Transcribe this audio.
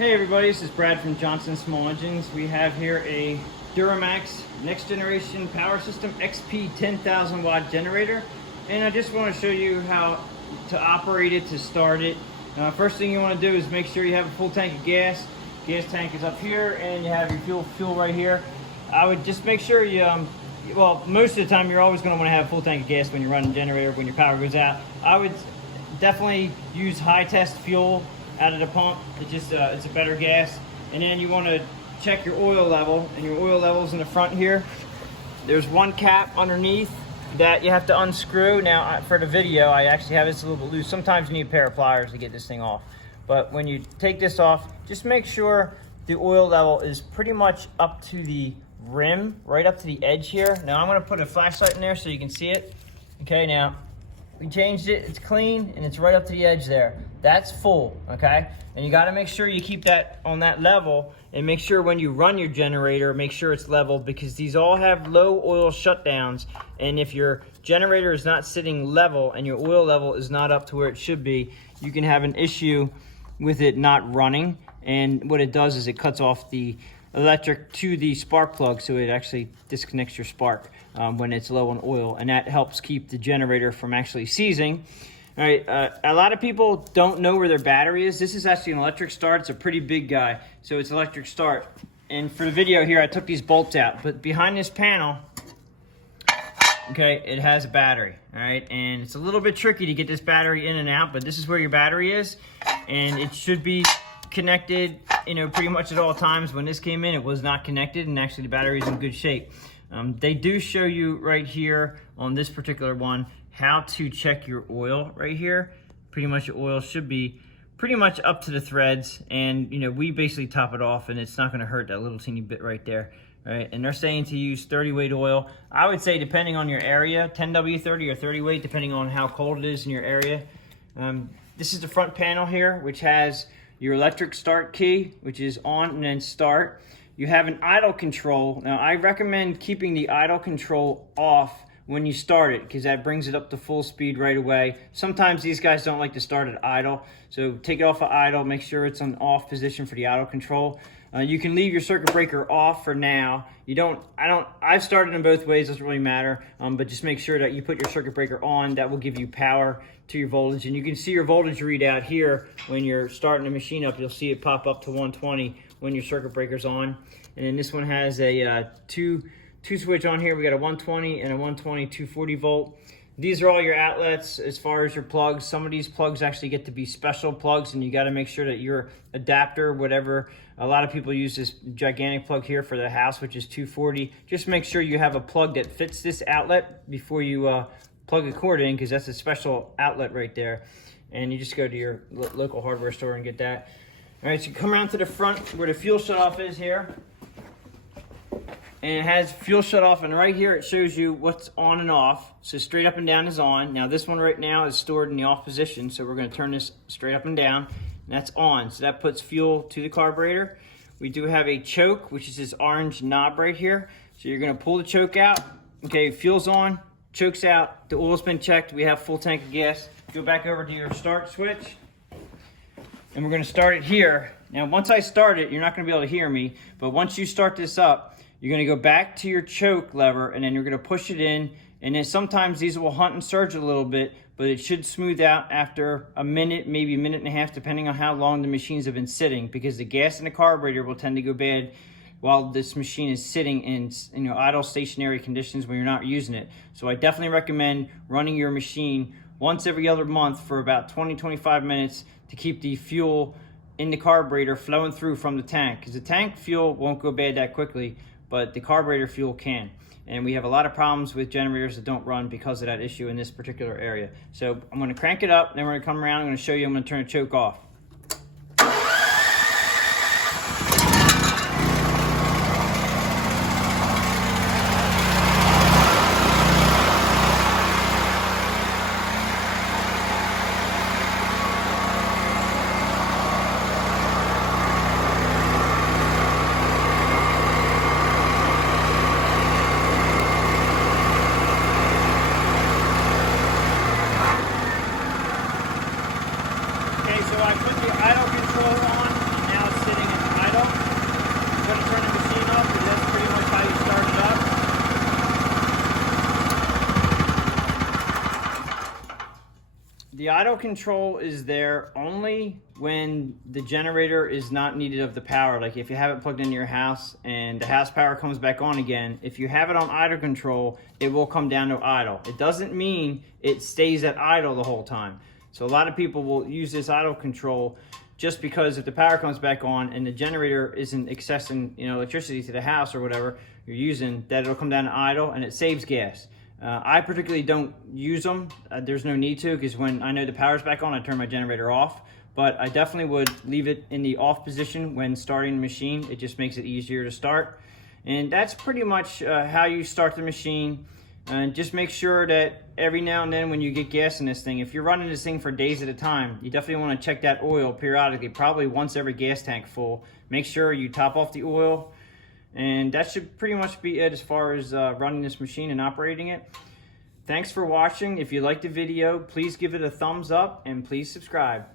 Hey everybody, this is Brad from Johnson Small Engines. We have here a Duromax Next Generation Power System XP 10,000 watt generator, and I just want to show you how to operate it, to start it. First thing you want to do is make sure you have a full tank of gas. Gas tank is up here and you have your fuel right here. I would just make sure you, well, most of the time you're always going to want to have a full tank of gas when you're running a generator, when your power goes out. I would definitely use high test fuel out of the pump. It's a better gas. And then you want to check your oil level, and your oil level is in the front here. There's one cap underneath that you have to unscrew. Now for the video, I actually have this a little bit loose. Sometimes you need a pair of pliers to get this thing off. But when you take this off, just make sure the oil level is pretty much up to the rim, right up to the edge here. Now I'm gonna put a flashlight in there so you can see it. Okay, now we changed it, it's clean, and it's right up to the edge there. That's full, okay? And you gotta make sure you keep that on that level, and make sure when you run your generator, make sure it's leveled, because these all have low oil shutdowns, and if your generator is not sitting level and your oil level is not up to where it should be, you can have an issue with it not running. And what it does is it cuts off the electric to the spark plug, so it actually disconnects your spark when it's low on oil, and that helps keep the generator from actually seizing. All right, a lot of people don't know where their battery is. This is actually an electric start. It's a pretty big guy, so it's electric start. And for the video here, I took these bolts out, but behind this panel, okay, it has a battery, all right? And it's a little bit tricky to get this battery in and out, but this is where your battery is, and it should be connected, you know, pretty much at all times. When this came in, it was not connected, and actually the battery is in good shape. They do show you right here on this particular one how to check your oil right here. Pretty much your oil should be pretty much up to the threads, and you know, we basically top it off, and it's not going to hurt that little teeny bit right there. Right, and they're saying to use 30 weight oil. I would say, depending on your area, 10W30 or 30 weight, depending on how cold it is in your area. This is the front panel here, which has your electric start key, which is on and then start. You have an idle control. Now I recommend keeping the idle control off when you start it, because that brings it up to full speed right away. Sometimes these guys don't like to start at idle, so take it off of idle, make sure it's on off position for the idle control. You can leave your circuit breaker off for now. I've started them both ways, doesn't really matter, but just make sure that you put your circuit breaker on. That will give you power to your voltage, and you can see your voltage readout here when you're starting the machine up. You'll see it pop up to 120 when your circuit breaker's on. And then this one has a two switch on here. We got a 120 and a 120 240 volt. These are all your outlets as far as your plugs. Some of these plugs actually get to be special plugs, and you got to make sure that your adapter, whatever, a lot of people use this gigantic plug here for the house, which is 240. Just make sure you have a plug that fits this outlet before you plug a cord in, because that's a special outlet right there. And you just go to your local hardware store and get that. All right, so you come around to the front where the fuel shutoff is here. And it has fuel shut off, and right here it shows you what's on and off. So straight up and down is on. Now this one right now is stored in the off position, so we're going to turn this straight up and down, and that's on. So that puts fuel to the carburetor. We do have a choke, which is this orange knob right here. So you're going to pull the choke out. Okay, fuel's on, choke's out, the oil's been checked, we have full tank of gas. Go back over to your start switch, and we're going to start it here. Now once I start it, you're not going to be able to hear me, but once you start this up, you're going to go back to your choke lever, and then you're going to push it in, and then sometimes these will hunt and surge a little bit, but it should smooth out after a minute, maybe a minute and a half, depending on how long the machines have been sitting, because the gas in the carburetor will tend to go bad while this machine is sitting in, you know, idle stationary conditions when you're not using it. So I definitely recommend running your machine once every other month for about 20-25 minutes to keep the fuel in the carburetor flowing through from the tank, because the tank fuel won't go bad that quickly, but the carburetor fuel can. And we have a lot of problems with generators that don't run because of that issue in this particular area. So I'm going to crank it up, then we're going to come around, I'm going to show you, I'm going to turn the choke off. So I put idle control is there only when the generator is not needed of the power. Like if you have it plugged into your house and the house power comes back on again, if you have it on idle control, it will come down to idle. It doesn't mean it stays at idle the whole time. So a lot of people will use this idle control just because if the power comes back on and the generator isn't accessing, electricity to the house or whatever you're using, that it'll come down to idle and it saves gas. I particularly don't use them. There's no need to, because when I know the power's back on, I turn my generator off. But I definitely would leave it in the off position when starting the machine. It just makes it easier to start. And that's pretty much how you start the machine. And just make sure that every now and then when you get gas in this thing, if you're running this thing for days at a time, you definitely want to check that oil periodically, probably once every gas tank full. Make sure you top off the oil. And that should pretty much be it as far as running this machine and operating it. Thanks for watching. If you liked the video, please give it a thumbs up and please subscribe.